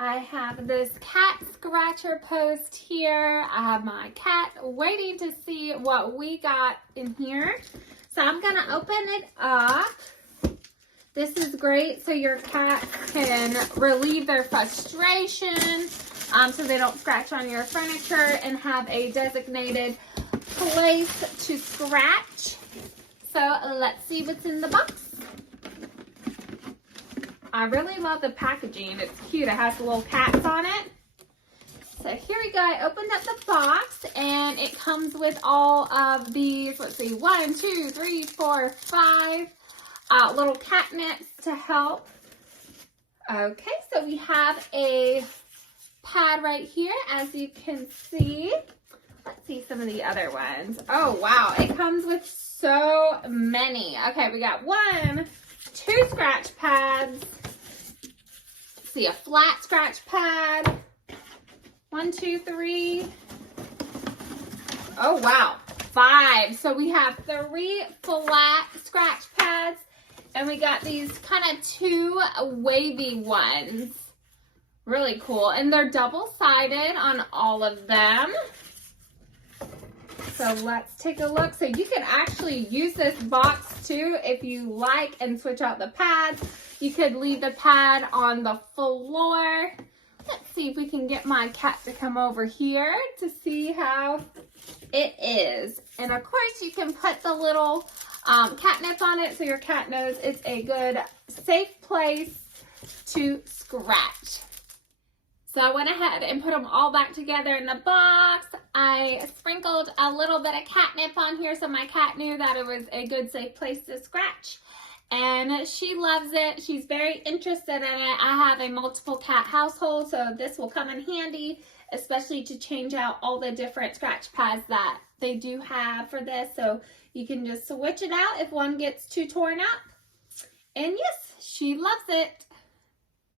I have this cat scratcher post here. I have my cat waiting to see what we got in here. So I'm gonna open it up. This is great so your cat can relieve their frustration so they don't scratch on your furniture and have a designated place to scratch. So let's see what's in the box. I really love the packaging. It's cute. It has the little cats on it. So here we go. I opened up the box and it comes with all of these, let's see, 1, 2, 3, 4, 5 little catnips to help. Okay, so we have a pad right here, as you can see. Let's see some of the other ones. Oh, wow. It comes with so many. Okay, we got 1, 2 scratch pads. Let's see, a flat scratch pad. 1, 2, 3. Oh, wow. 5. So we have 3 flat scratch pads. And we got these kind of 2 wavy ones. Really cool. And they're double-sided on all of them. So let's take a look. So you can actually use this box too if you like and switch out the pads. You could leave the pad on the floor. Let's see if we can get my cat to come over here to see how it is. And of course you can put the little catnip on it so your cat knows it's a good, safe place to scratch. So I went ahead and put them all back together in the box. I sprinkled a little bit of catnip on here so my cat knew that it was a good, safe place to scratch. And she loves it. She's very interested in it. I have a multiple cat household, so this will come in handy, especially to change out all the different scratch pads that they do have for this. So you can just switch it out if one gets too torn up. And yes, she loves it.